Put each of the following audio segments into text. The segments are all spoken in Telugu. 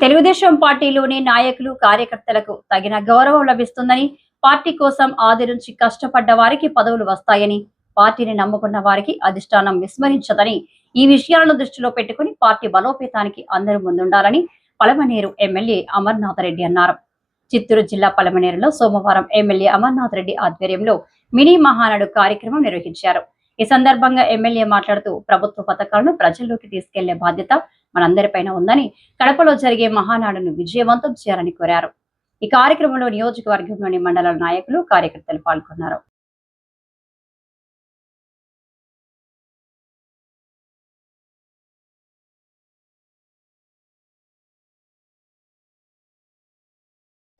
తెలుగుదేశం పార్టీలోని నాయకులు కార్యకర్తలకు తగిన గౌరవం లభిస్తుందని, పార్టీ కోసం ఆది నుంచి కష్టపడ్డ వారికి పదవులు వస్తాయని, పార్టీని నమ్ముకున్న వారికి అధిష్టానం విస్మరించదని, ఈ విషయాలను దృష్టిలో పెట్టుకుని పార్టీ బలోపేతానికి అందరూ ముందుండాలని పలమనేరు ఎమ్మెల్యే అమర్నాథ్ రెడ్డి అన్నారు. చిత్తూరు జిల్లా పలమనేరులో సోమవారం ఎమ్మెల్యే అమర్నాథ్ రెడ్డి ఆధ్వర్యంలో మినీ మహానాడు కార్యక్రమం నిర్వహించారు. ఈ సందర్భంగా ఎమ్మెల్యే మాట్లాడుతూ ప్రభుత్వ పథకాలను ప్రజల్లోకి తీసుకెళ్లే బాధ్యత మనందరిపైన ఉందని, కడపలో జరిగే మహానాడును విజయవంతం చేయాలని కోరారు. ఈ కార్యక్రమంలో నియోజకవర్గంలోని మండలాల నాయకులు, కార్యకర్తలు పాల్గొన్నారు.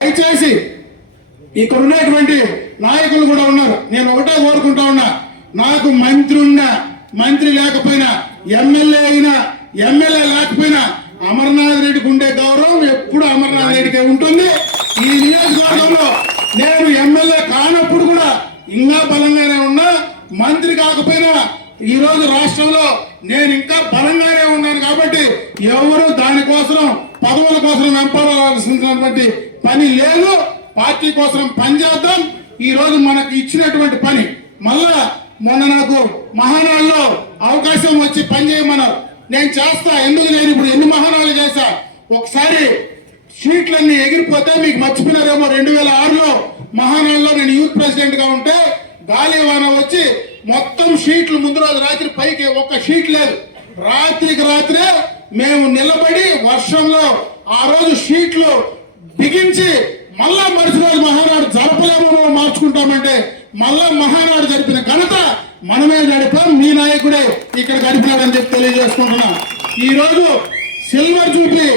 దయచేసి ఇక్కడ ఉన్నటువంటి నాయకులు కూడా ఉన్నారు. నేను ఒకటే కోరుకుంటా ఉన్నా, నాకు మంత్రి ఉన్నా మంత్రి లేకపోయినా, ఎమ్మెల్యే అయినా ఎమ్మెల్యే లేకపోయినా అమర్నాథ్ రెడ్డికి ఉండే గౌరవం ఎప్పుడు అమర్నాథ్ రెడ్డికే ఉంటుంది. ఈ నియోజకవర్గంలో నేను ఎమ్మెల్యే కానప్పుడు కూడా ఇంకా బలంగానే ఉన్నా, మంత్రి కాకపోయినా ఈ రోజు రాష్ట్రంలో నేను ఇంకా బలంగానే ఉన్నాను. కాబట్టి ఎవరు దానికోసం పదవుల కోసం వెంపడాల్సినటువంటి పని లేదు. పార్టీ కోసం పనిచేద్దాం. ఈ రోజు మనకు ఇచ్చినటువంటి పని మళ్ళా మొన్న నాకు మహానాడులో అవకాశం వచ్చి పనిచేయమన్నారు. నేను చేస్తా, ఎందుకు నేను ఇప్పుడు ఎన్ని మహానాలు చేశా. ఒకసారి షీట్లన్నీ ఎగిరిపోతే మీకు మర్చిపోయినారేమో, 2006లో మహానాడులో నేను యూత్ ప్రెసిడెంట్ గా ఉంటే గాలివాన వచ్చి మొత్తం షీట్లు ముందు రోజు రాత్రి పైకి ఒక్క షీట్ లేదు. రాత్రికి రాత్రే మేము నిలబడి వర్షంలో ఆ రోజు షీట్లు బిగించి మళ్ళా మరుసటి రోజు మహానాడు జరపలేమో మార్చుకుంటామంటే మళ్ళా మహానాడు జరిపిన ఘనత మనమే నడిపాం. మీ నాయకుడే ఇక్కడ గడిపినాడని చెప్పి తెలియజేసుకుంటున్నా. ఈ రోజు సిల్వర్ జూబ్లీ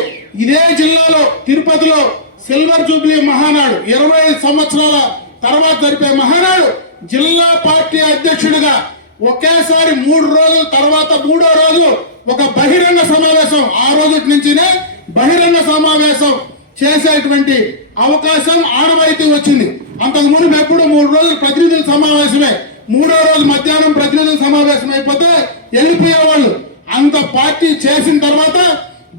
ఇదే జిల్లాలో తిరుపతిలో సిల్వర్ జూబ్లీ మహానాడు 20 సంవత్సరాల తర్వాత జరిపే మహానాడు జిల్లా పార్టీ అధ్యక్షుడిగా ఒకేసారి 3 రోజుల తర్వాత 3వ రోజు ఒక బహిరంగ సమావేశం, ఆ రోజు నుంచినే బహిరంగ సమావేశం చేసేటువంటి అవకాశం ఆనవాయితీ వచ్చింది. అంతకు ముందు ఎప్పుడు 3 రోజులు ప్రతినిధుల సమావేశమే, 3వ రోజు మధ్యాహ్నం ప్రతినిధుల సమావేశం అయిపోతే వెళ్ళిపోయేవాళ్ళు. అంత పార్టీ చేసిన తర్వాత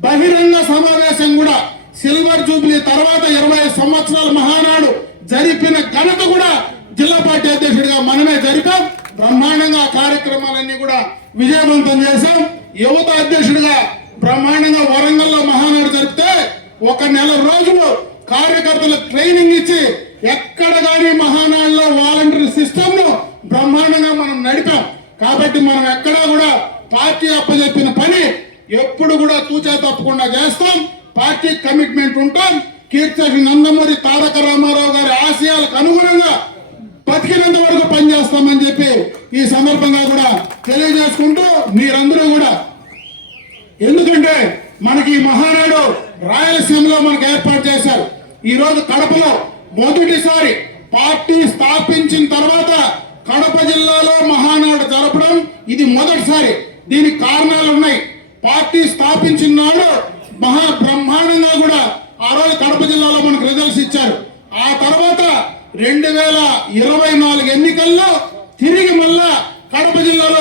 బహిరంగ సమావేశం కూడా సిల్వర్ జూబ్లీ తర్వాత 20 సంవత్సరాల మహానాడు జరిపిన ఘనత కూడా జిల్లా పార్టీ అధ్యక్షుడిగా మనమే జరిపాం. బ్రహ్మాండంగా కార్యక్రమాలన్నీ కూడా విజయవంతం చేశాం. యువత అధ్యక్షుడిగా బ్రహ్మాండంగా వరంగల్లో మహానాడు జరిపితే 1 నెల రోజులు కార్యకర్తలకు ట్రైనింగ్ ఇచ్చి ఎక్కడ కానీ మహానాడులో వాలంటీర్ సిస్టమ్ ను బ్రహ్మాండంగా మనం నడిపాం. కాబట్టి మనం ఎక్కడా కూడా పార్టీ అప్పచెప్పిన పని ఎప్పుడు కూడా తూచా తప్పకుండా చేస్తాం. పార్టీ కమిట్మెంట్ ఉంటాం. కీర్తి నందమూరి తారక రామారావు గారి ఆశయాలకు అనుగుణంగా బతికినంత వరకు పనిచేస్తామని చెప్పి ఈ సందర్భంగా కూడా తెలియజేసుకుంటూ, మీరందరూ కూడా ఎందుకంటే మనకి ఈ మహానాడు రాయలసీమలో మనకు ఏర్పాటు చేశారు. ఈ రోజు కడపలో మొదటిసారి పార్టీ స్థాపించిన తర్వాత కడప జిల్లాలో మహానాడు జరపడం ఇది మొదటిసారి. దీనికి కారణాలు ఉన్నాయి. పార్టీ స్థాపించిన నాడు మహా బ్రహ్మాండంగా కూడా ఆ రోజు కడప జిల్లాలో మనకు రిజల్ట్స్ ఇచ్చారు. ఆ తర్వాత 2024 ఎన్నికల్లో తిరిగి మళ్ళా కడప జిల్లాలో